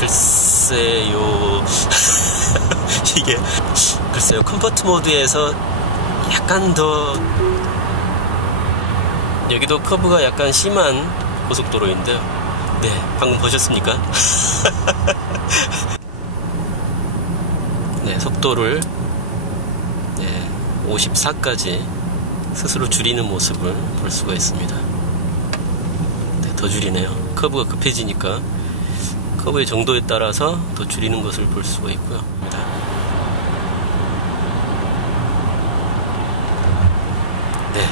글쎄요. 이게 글쎄요, 컴포트 모드에서 약간 더, 여기도 커브가 약간 심한 고속도로인데요. 네, 방금 보셨습니까? 네, 속도를 54까지 스스로 줄이는 모습을 볼 수가 있습니다. 네, 더 줄이네요. 커브가 급해지니까 커브의 정도에 따라서 더 줄이는 것을 볼 수가 있고요. 네,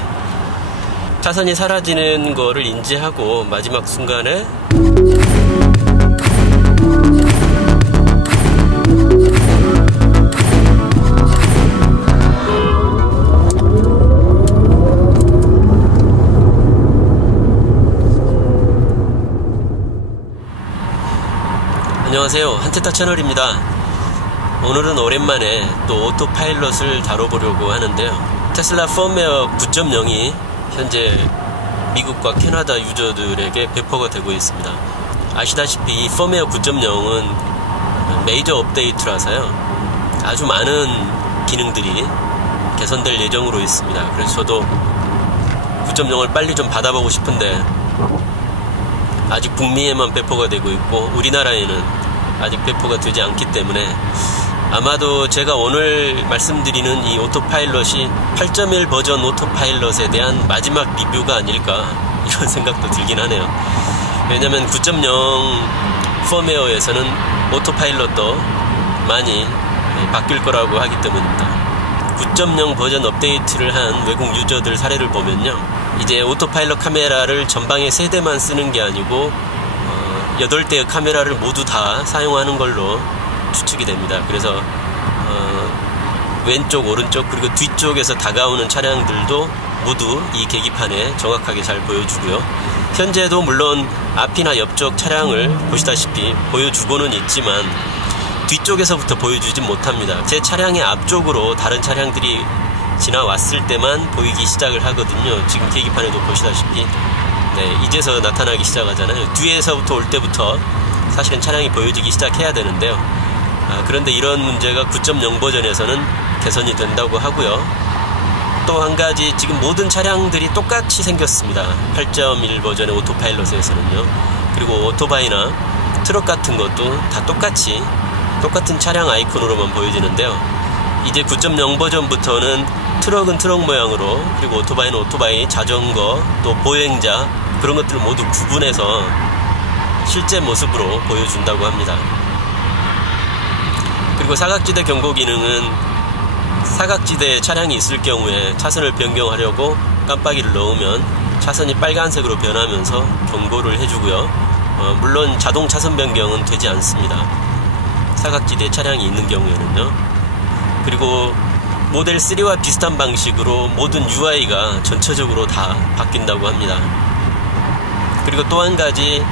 차선이 사라지는 거를 인지하고 마지막 순간에 안녕하세요, 한테타 채널입니다. 오늘은 오랜만에 또 오토파일럿을 다뤄보려고 하는데요. 테슬라 펌웨어 9.0이 현재 미국과 캐나다 유저들에게 배포가 되고 있습니다. 아시다시피 이 펌웨어 9.0은 메이저 업데이트라서요, 아주 많은 기능들이 개선될 예정으로 있습니다. 그래서 저도 9.0을 빨리 좀 받아보고 싶은데 아직 북미에만 배포가 되고 있고 우리나라에는 아직 배포가 되지 않기 때문에 아마도 제가 오늘 말씀드리는 이 오토파일럿이 8.1 버전 오토파일럿에 대한 마지막 리뷰가 아닐까, 이런 생각도 들긴 하네요. 왜냐면 9.0 펌웨어에서는 오토파일럿도 많이 바뀔 거라고 하기 때문입니다. 9.0 버전 업데이트를 한 외국 유저들 사례를 보면요, 이제 오토파일럿 카메라를 전방에 3대만 쓰는 게 아니고 8대의 카메라를 모두 다 사용하는 걸로 추측이 됩니다. 그래서 왼쪽, 오른쪽, 그리고 뒤쪽에서 다가오는 차량들도 모두 이 계기판에 정확하게 잘 보여주고요. 현재도 물론 앞이나 옆쪽 차량을 보시다시피 보여주고는 있지만 뒤쪽에서부터 보여주진 못합니다. 제 차량의 앞쪽으로 다른 차량들이 지나왔을 때만 보이기 시작을 하거든요. 지금 계기판에도 보시다시피 이제서 나타나기 시작하잖아요. 뒤에서부터 올 때부터 사실은 차량이 보여지기 시작해야 되는데요. 그런데 이런 문제가 9.0 버전에서는 개선이 된다고 하고요. 또 한 가지, 지금 모든 차량들이 똑같이 생겼습니다. 8.1 버전의 오토파일럿에서는요. 그리고 오토바이나 트럭 같은 것도 다 똑같은 차량 아이콘으로만 보여지는데요. 이제 9.0 버전부터는 트럭은 트럭 모양으로, 그리고 오토바이는 오토바이, 자전거, 또 보행자, 그런 것들을 모두 구분해서 실제 모습으로 보여준다고 합니다. 그리고 사각지대 경고 기능은 사각지대에 차량이 있을 경우에 차선을 변경하려고 깜빡이를 넣으면 차선이 빨간색으로 변하면서 경고를 해주고요. 물론 자동 차선 변경은 되지 않습니다. 사각지대에 차량이 있는 경우에는요. 그리고 모델 3와 비슷한 방식으로 모든 UI가 전체적으로 다 바뀐다고 합니다. 그리고 또 한 가지,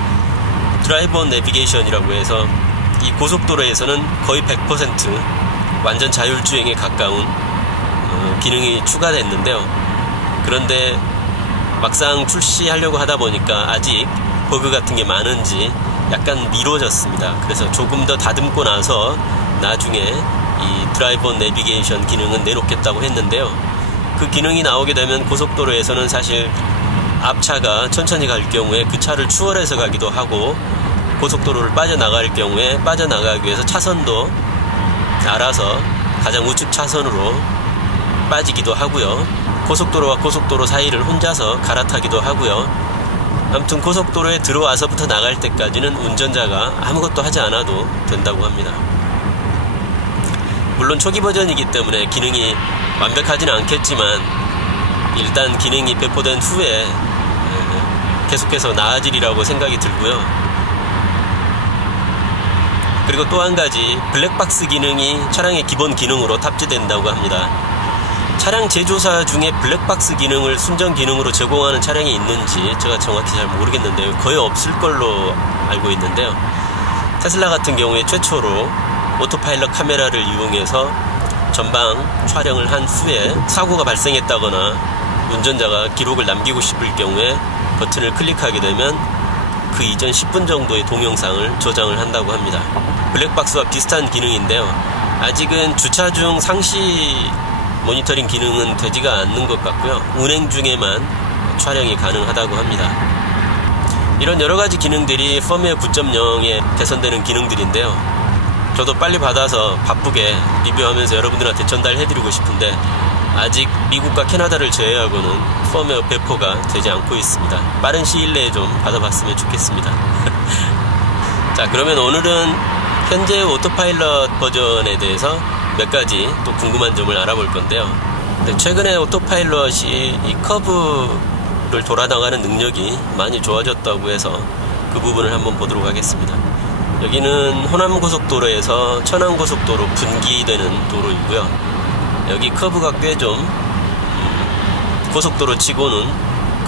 드라이브 온 내비게이션이라고 해서 이 고속도로에서는 거의 100% 완전 자율주행에 가까운 기능이 추가됐는데요. 그런데 막상 출시하려고 하다 보니까 아직 버그 같은 게 많은지 약간 미뤄졌습니다. 그래서 조금 더 다듬고 나서 나중에 이 드라이브 온 내비게이션 기능은 내놓겠다고 했는데요. 그 기능이 나오게 되면 고속도로에서는 사실 앞차가 천천히 갈 경우에 그 차를 추월해서 가기도 하고, 고속도로를 빠져나갈 경우에 빠져나가기 위해서 차선도 알아서 가장 우측 차선으로 빠지기도 하고요. 고속도로와 고속도로 사이를 혼자서 갈아타기도 하고요. 아무튼 고속도로에 들어와서부터 나갈 때까지는 운전자가 아무것도 하지 않아도 된다고 합니다. 물론 초기 버전이기 때문에 기능이 완벽하지는 않겠지만 일단 기능이 배포된 후에 계속해서 나아지리라고 생각이 들고요. 그리고 또 한 가지, 블랙박스 기능이 차량의 기본 기능으로 탑재된다고 합니다. 차량 제조사 중에 블랙박스 기능을 순정 기능으로 제공하는 차량이 있는지 제가 정확히 잘 모르겠는데요. 거의 없을 걸로 알고 있는데요. 테슬라 같은 경우에 최초로 오토파일럿 카메라를 이용해서 전방 촬영을 한 후에 사고가 발생했다거나 운전자가 기록을 남기고 싶을 경우에 버튼을 클릭하게 되면 그 이전 10분 정도의 동영상을 저장을 한다고 합니다. 블랙박스와 비슷한 기능인데요. 아직은 주차 중 상시 모니터링 기능은 되지가 않는 것 같고요. 운행 중에만 촬영이 가능하다고 합니다. 이런 여러가지 기능들이 펌웨어 9.0에 개선되는 기능들인데요. 저도 빨리 받아서 바쁘게 리뷰하면서 여러분들한테 전달해드리고 싶은데 아직 미국과 캐나다를 제외하고는 펌웨어 배포가 되지 않고 있습니다. 빠른 시일 내에 좀 받아봤으면 좋겠습니다. 자, 그러면 오늘은 현재 오토파일럿 버전에 대해서 몇 가지 또 궁금한 점을 알아볼 건데요. 최근에 오토파일럿이 이 커브를 돌아나가는 능력이 많이 좋아졌다고 해서 그 부분을 한번 보도록 하겠습니다. 여기는 호남고속도로에서 천안고속도로 분기되는 도로이고요. 여기 커브가 꽤 좀 고속도로 치고는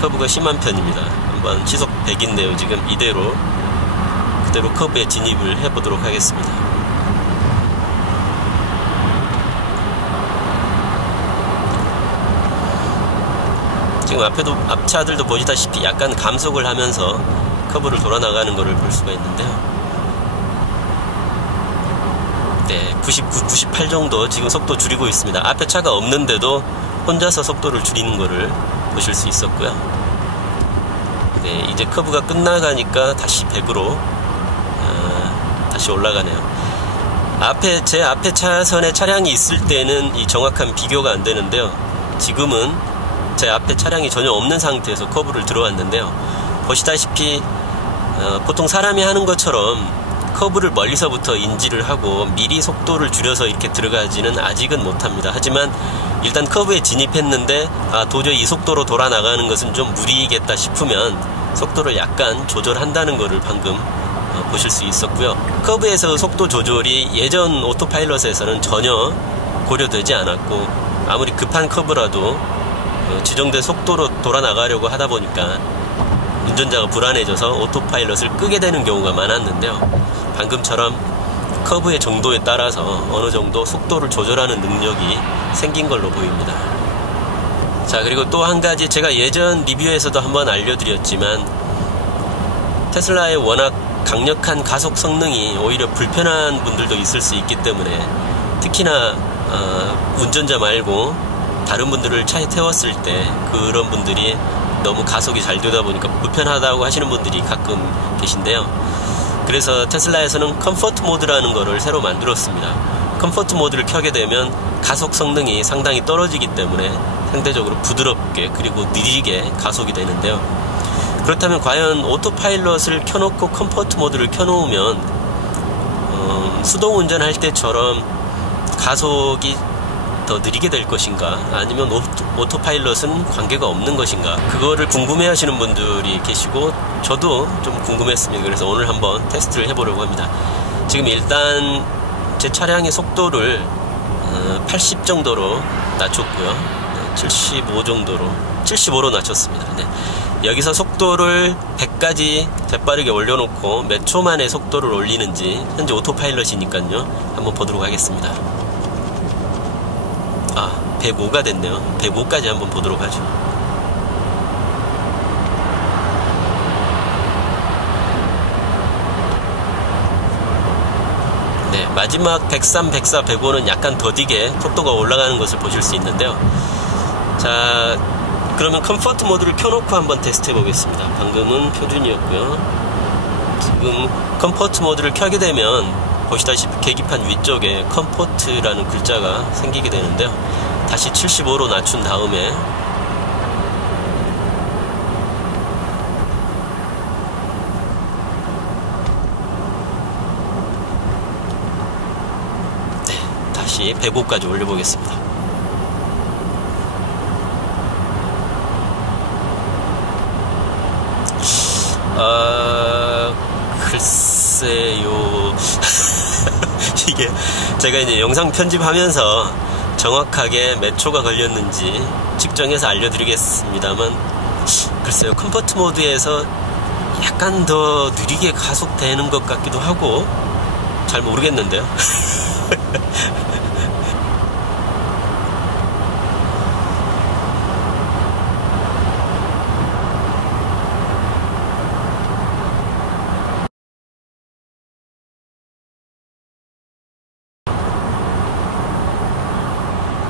커브가 심한 편입니다. 한번 시속 100인데요. 지금 이대로 그대로 커브에 진입을 해보도록 하겠습니다. 지금 앞차들도 보시다시피 약간 감속을 하면서 커브를 돌아 나가는 것을 볼 수가 있는데요. 네, 99, 98 정도 지금 속도 줄이고 있습니다. 앞에 차가 없는데도 혼자서 속도를 줄이는 것을 보실 수 있었고요. 네, 이제 커브가 끝나가니까 다시 100으로 다시 올라가네요. 제 앞에 차선에 차량이 있을 때는 이 정확한 비교가 안 되는데요. 지금은 제 앞에 차량이 전혀 없는 상태에서 커브를 들어왔는데요. 보시다시피 보통 사람이 하는 것처럼 커브를 멀리서부터 인지를 하고 미리 속도를 줄여서 이렇게 들어가지는 아직은 못합니다. 하지만 일단 커브에 진입했는데 도저히 이 속도로 돌아 나가는 것은 좀 무리겠다 싶으면 속도를 약간 조절한다는 것을 방금 보실 수 있었고요. 커브에서 속도 조절이 예전 오토파일럿에서는 전혀 고려되지 않았고 아무리 급한 커브라도 지정된 속도로 돌아 나가려고 하다 보니까 운전자가 불안해져서 오토파일럿을 끄게 되는 경우가 많았는데요. 방금처럼 커브의 정도에 따라서 어느 정도 속도를 조절하는 능력이 생긴 걸로 보입니다. 자, 그리고 또 한 가지 제가 예전 리뷰에서도 한번 알려드렸지만 테슬라의 워낙 강력한 가속 성능이 오히려 불편한 분들도 있을 수 있기 때문에 특히나 운전자 말고 다른 분들을 차에 태웠을 때 그런 분들이 너무 가속이 잘 되다 보니까 불편하다고 하시는 분들이 가끔 계신데요. 그래서 테슬라에서는 컴포트 모드라는 거를 새로 만들었습니다. 컴포트 모드를 켜게 되면 가속 성능이 상당히 떨어지기 때문에 상대적으로 부드럽게 그리고 느리게 가속이 되는데요. 그렇다면 과연 오토파일럿을 켜놓고 컴포트 모드를 켜놓으면 수동 운전할 때처럼 가속이 더 느리게 될 것인가, 아니면 오토파일럿은 관계가 없는 것인가, 그거를 궁금해 하시는 분들이 계시고 저도 좀 궁금했습니다. 그래서 오늘 한번 테스트를 해보려고 합니다. 지금 일단 제 차량의 속도를 80 정도로 낮췄고요. 75 정도로 75로 낮췄습니다. 네. 여기서 속도를 100까지 재빠르게 올려놓고 몇 초 만에 속도를 올리는지, 현재 오토파일럿이니까요, 한번 보도록 하겠습니다. 105가 됐네요. 105까지 한번 보도록 하죠. 네, 마지막 103, 104, 105는 약간 더디게 속도가 올라가는 것을 보실 수 있는데요. 자, 그러면 컴포트 모드를 켜놓고 한번 테스트 해보겠습니다. 방금은 표준이었고요. 지금 컴포트 모드를 켜게 되면 보시다시피 계기판 위쪽에 컴포트라는 글자가 생기게 되는데요. 다시 75로 낮춘 다음에 다시 105까지 올려보겠습니다. 글쎄요. 이게 제가 이제 영상 편집하면서 정확하게 몇 초가 걸렸는지 측정해서 알려드리겠습니다만, 글쎄요, 컴포트 모드에서 약간 더 느리게 가속되는 것 같기도 하고 잘 모르겠는데요.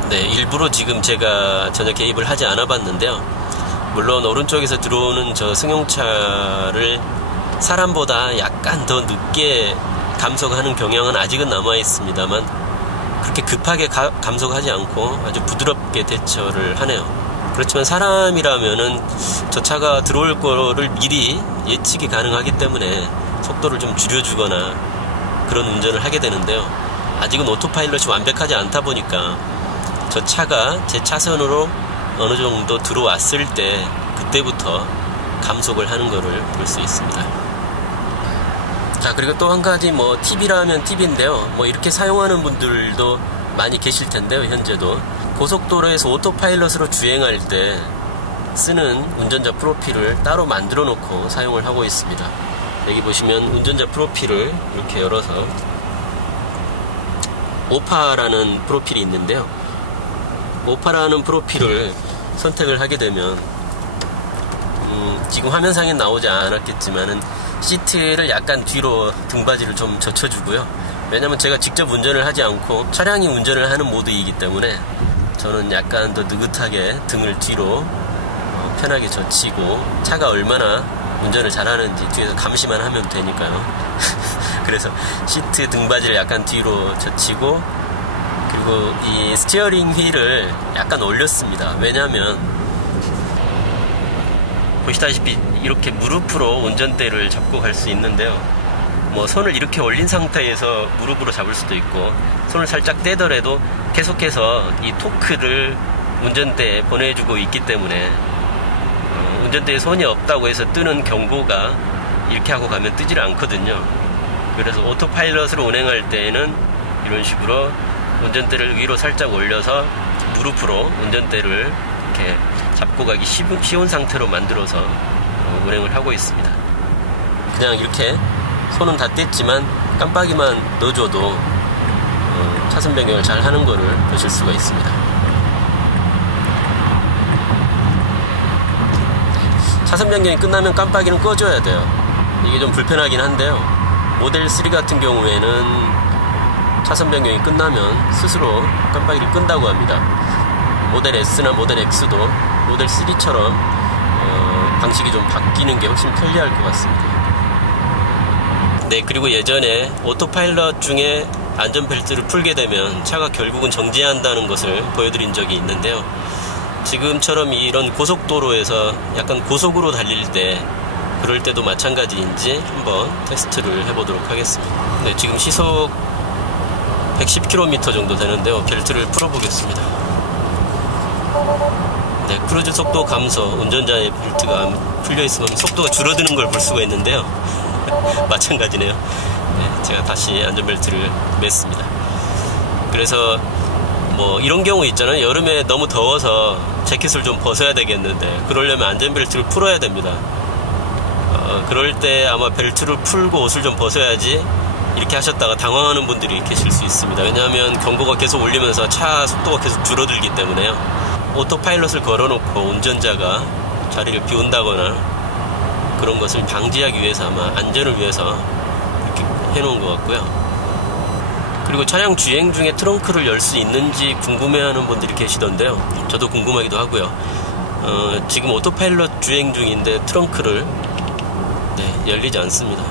네, 일부러 지금 제가 전혀 개입을 하지 않아 봤는데요. 물론 오른쪽에서 들어오는 저 승용차를 사람보다 약간 더 늦게 감속하는 경향은 아직은 남아 있습니다만 그렇게 급하게 감속하지 않고 아주 부드럽게 대처를 하네요. 그렇지만 사람이라면은 저 차가 들어올 거를 미리 예측이 가능하기 때문에 속도를 좀 줄여주거나 그런 운전을 하게 되는데요. 아직은 오토파일럿이 완벽하지 않다 보니까 저 차가 제 차선으로 어느 정도 들어왔을 때 그때부터 감속을 하는 거를 볼 수 있습니다. 자, 그리고 또 한 가지 팁이라면 팁인데요. 이렇게 사용하는 분들도 많이 계실 텐데요. 현재도 고속도로에서 오토파일럿으로 주행할 때 쓰는 운전자 프로필을 따로 만들어 놓고 사용을 하고 있습니다. 여기 보시면 운전자 프로필을 이렇게 열어서 오파라는 프로필이 있는데요. 오파라는 프로필을 선택을 하게 되면 지금 화면상에 나오지 않았겠지만은 시트를 약간 뒤로 등받이를 좀 젖혀주고요. 왜냐면 제가 직접 운전을 하지 않고 차량이 운전을 하는 모드이기 때문에 저는 약간 더 느긋하게 등을 뒤로 편하게 젖히고 차가 얼마나 운전을 잘하는지 뒤에서 감시만 하면 되니까요. 그래서 시트 등받이를 약간 뒤로 젖히고 그리고 이 스티어링 휠을 약간 올렸습니다. 왜냐면 보시다시피 이렇게 무릎으로 운전대를 잡고 갈 수 있는데요. 손을 이렇게 올린 상태에서 무릎으로 잡을 수도 있고 손을 살짝 떼더라도 계속해서 이 토크를 운전대에 보내주고 있기 때문에 운전대에 손이 없다고 해서 뜨는 경고가 이렇게 하고 가면 뜨질 않거든요. 그래서 오토파일럿으로 운행할 때에는 이런 식으로 운전대를 위로 살짝 올려서 무릎으로 운전대를 이렇게 잡고 가기 쉬운 상태로 만들어서 운행을 하고 있습니다. 그냥 이렇게 손은 다 뗐지만 깜빡이만 넣어줘도 차선 변경을 잘 하는 거를 보실 수가 있습니다. 차선 변경이 끝나면 깜빡이는 꺼줘야 돼요. 이게 좀 불편하긴 한데요. 모델 3 같은 경우에는 차선 변경이 끝나면 스스로 깜빡이를 끈다고 합니다. 모델 S나 모델 X도 모델 3처럼 방식이 좀 바뀌는 게 훨씬 편리할 것 같습니다. 네, 그리고 예전에 오토파일럿 중에 안전벨트를 풀게 되면 차가 결국은 정지한다는 것을 보여드린 적이 있는데요. 지금처럼 이런 고속도로에서 약간 고속으로 달릴 때 그럴 때도 마찬가지인지 한번 테스트를 해보도록 하겠습니다. 네, 지금 시속 110km 정도 되는데요. 벨트를 풀어보겠습니다. 네, 크루즈 속도 감소, 운전자의 벨트가 풀려있으면 속도가 줄어드는 걸 볼 수가 있는데요. 마찬가지네요. 네, 제가 다시 안전벨트를 맸습니다. 그래서 이런 경우 있잖아요. 여름에 너무 더워서 재킷을 좀 벗어야 되겠는데 그러려면 안전벨트를 풀어야 됩니다. 그럴 때 아마 벨트를 풀고 옷을 좀 벗어야지 이렇게 하셨다가 당황하는 분들이 계실 수 있습니다. 왜냐하면 경고가 계속 울리면서 차 속도가 계속 줄어들기 때문에요. 오토파일럿을 걸어놓고 운전자가 자리를 비운다거나 그런 것을 방지하기 위해서 아마 안전을 위해서 이렇게 해놓은 것 같고요. 그리고 차량 주행 중에 트렁크를 열 수 있는지 궁금해하는 분들이 계시던데요. 저도 궁금하기도 하고요. 지금 오토파일럿 주행 중인데 트렁크를 열리지 않습니다.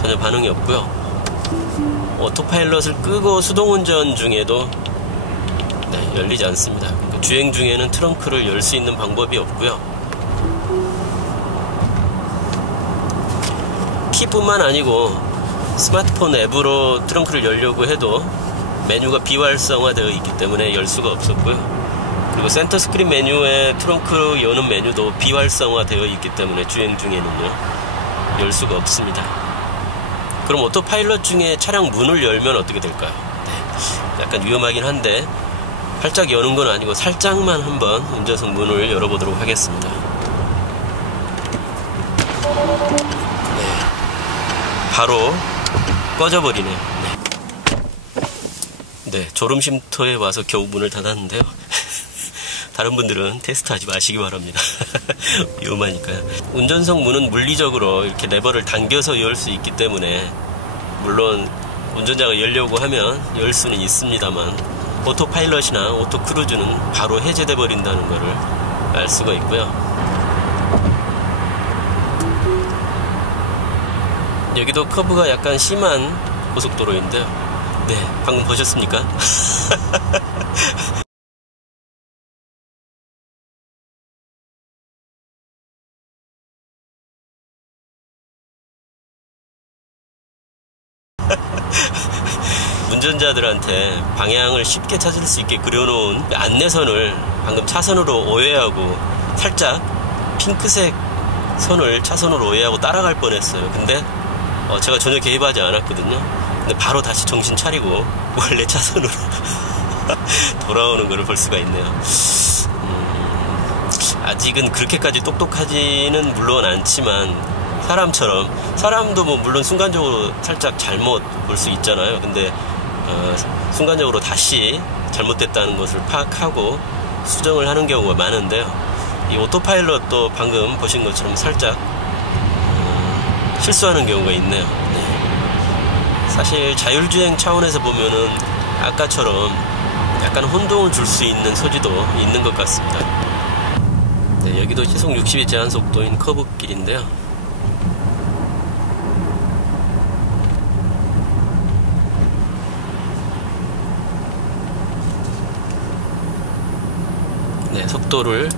전혀 반응이 없고요. 오토파일럿을 끄고 수동운전 중에도 열리지 않습니다. 그러니까 주행 중에는 트렁크를 열 수 있는 방법이 없고요. 키뿐만 아니고 스마트폰 앱으로 트렁크를 열려고 해도 메뉴가 비활성화되어 있기 때문에 열 수가 없었고요. 그리고 센터 스크린 메뉴에 트렁크 여는 메뉴도 비활성화되어 있기 때문에 주행 중에는요 열 수가 없습니다. 그럼 오토파일럿 중에 차량 문을 열면 어떻게 될까요? 약간 위험하긴 한데 활짝 여는 건 아니고 살짝만 한번 운전석 문을 열어보도록 하겠습니다. 바로 꺼져버리네요. 네, 졸음쉼터에 와서 겨우 문을 닫았는데요. 다른 분들은 테스트하지 마시기 바랍니다. 위험하니까요. 운전석 문은 물리적으로 이렇게 레버를 당겨서 열 수 있기 때문에 물론 운전자가 열려고 하면 열 수는 있습니다만 오토파일럿이나 오토크루즈는 바로 해제돼 버린다는 것을 알 수가 있고요. 여기도 커브가 약간 심한 고속도로인데요. 네, 방금 보셨습니까? 운전자들한테 방향을 쉽게 찾을 수 있게 그려놓은 안내선을 방금 차선으로 오해하고 살짝 핑크색 선을 차선으로 오해하고 따라갈 뻔했어요. 근데 제가 전혀 개입하지 않았거든요. 근데 바로 다시 정신 차리고 원래 차선으로 돌아오는 걸 볼 수가 있네요. 아직은 그렇게까지 똑똑하지는 물론 않지만 사람도 뭐 물론 순간적으로 살짝 잘못 볼 수 있잖아요. 근데 순간적으로 다시 잘못됐다는 것을 파악하고 수정을 하는 경우가 많은데요. 이 오토파일럿도 방금 보신 것처럼 살짝 실수하는 경우가 있네요. 네. 사실 자율주행 차원에서 보면은 아까처럼 약간 혼동을 줄 수 있는 소지도 있는 것 같습니다. 네, 여기도 시속 60의 제한 속도인 커브길인데요. 네, 속도를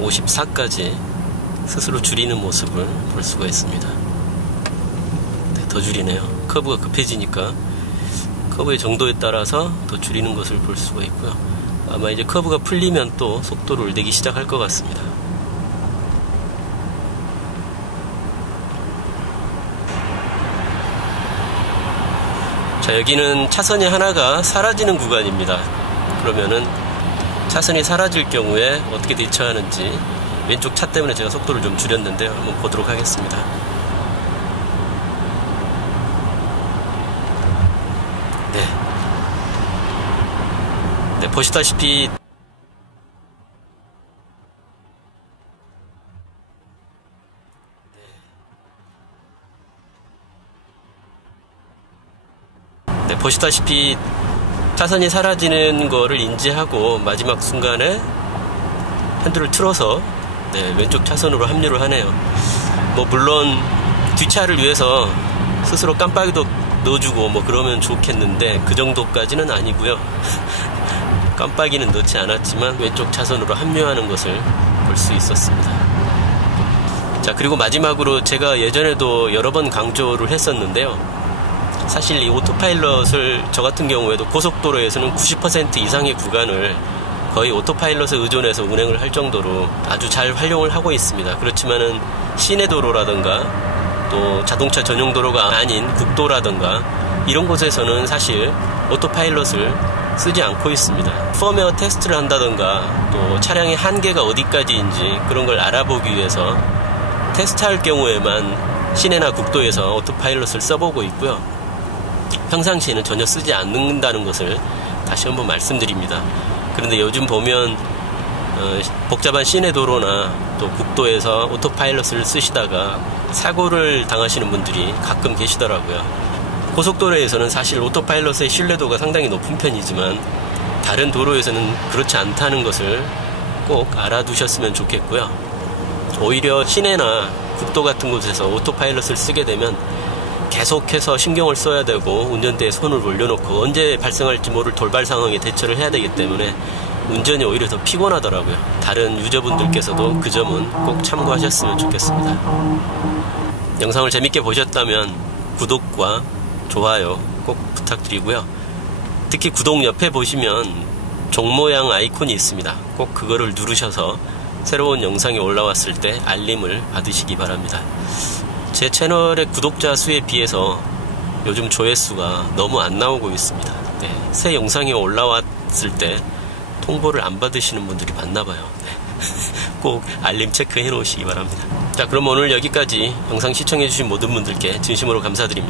54까지 스스로 줄이는 모습을 볼 수가 있습니다. 네, 더 줄이네요. 커브가 급해지니까 커브의 정도에 따라서 더 줄이는 것을 볼 수가 있고요. 아마 이제 커브가 풀리면 또 속도를 내기 시작할 것 같습니다. 자, 여기는 차선이 하나가 사라지는 구간입니다. 그러면은 차선이 사라질 경우에 어떻게 대처하는지 왼쪽 차 때문에 제가 속도를 좀 줄였는데요. 한번 보도록 하겠습니다. 네, 보시다시피 보시다시피 차선이 사라지는 거를 인지하고 마지막 순간에 핸들을 틀어서 왼쪽 차선으로 합류를 하네요. 뭐 물론 뒷차를 위해서 스스로 깜빡이도 넣어주고 뭐 그러면 좋겠는데 그 정도까지는 아니고요. 깜빡이는 넣지 않았지만 왼쪽 차선으로 합류하는 것을 볼 수 있었습니다. 자, 그리고 마지막으로 제가 예전에도 여러 번 강조를 했었는데요. 사실 이 오토파일럿을 저 같은 경우에도 고속도로에서는 90% 이상의 구간을 거의 오토파일럿에 의존해서 운행을 할 정도로 아주 잘 활용을 하고 있습니다. 그렇지만은 시내도로라든가 또 자동차 전용 도로가 아닌 국도라든가 이런 곳에서는 사실 오토파일럿을 쓰지 않고 있습니다. 펌웨어 테스트를 한다든가 또 차량의 한계가 어디까지인지 그런 걸 알아보기 위해서 테스트할 경우에만 시내나 국도에서 오토파일럿을 써보고 있고요. 평상시에는 전혀 쓰지 않는다는 것을 다시 한번 말씀드립니다. 그런데 요즘 보면 복잡한 시내 도로나 또 국도에서 오토파일럿을 쓰시다가 사고를 당하시는 분들이 가끔 계시더라고요. 고속도로에서는 사실 오토파일럿의 신뢰도가 상당히 높은 편이지만 다른 도로에서는 그렇지 않다는 것을 꼭 알아두셨으면 좋겠고요. 오히려 시내나 국도 같은 곳에서 오토파일럿을 쓰게 되면 계속해서 신경을 써야 되고 운전대에 손을 올려놓고 언제 발생할지 모를 돌발 상황에 대처를 해야 되기 때문에 운전이 오히려 더 피곤하더라고요. 다른 유저분들께서도 그 점은 꼭 참고하셨으면 좋겠습니다. 영상을 재밌게 보셨다면 구독과 좋아요 꼭 부탁드리고요. 특히 구독 옆에 보시면 종 모양 아이콘이 있습니다. 꼭 그거를 누르셔서 새로운 영상이 올라왔을 때 알림을 받으시기 바랍니다. 제 채널의 구독자 수에 비해서 요즘 조회수가 너무 안 나오고 있습니다. 새 영상이 올라왔을 때 통보를 안 받으시는 분들이 많나봐요. 꼭 알림 체크해 놓으시기 바랍니다. 자, 그럼 오늘 여기까지 영상 시청해주신 모든 분들께 진심으로 감사드립니다.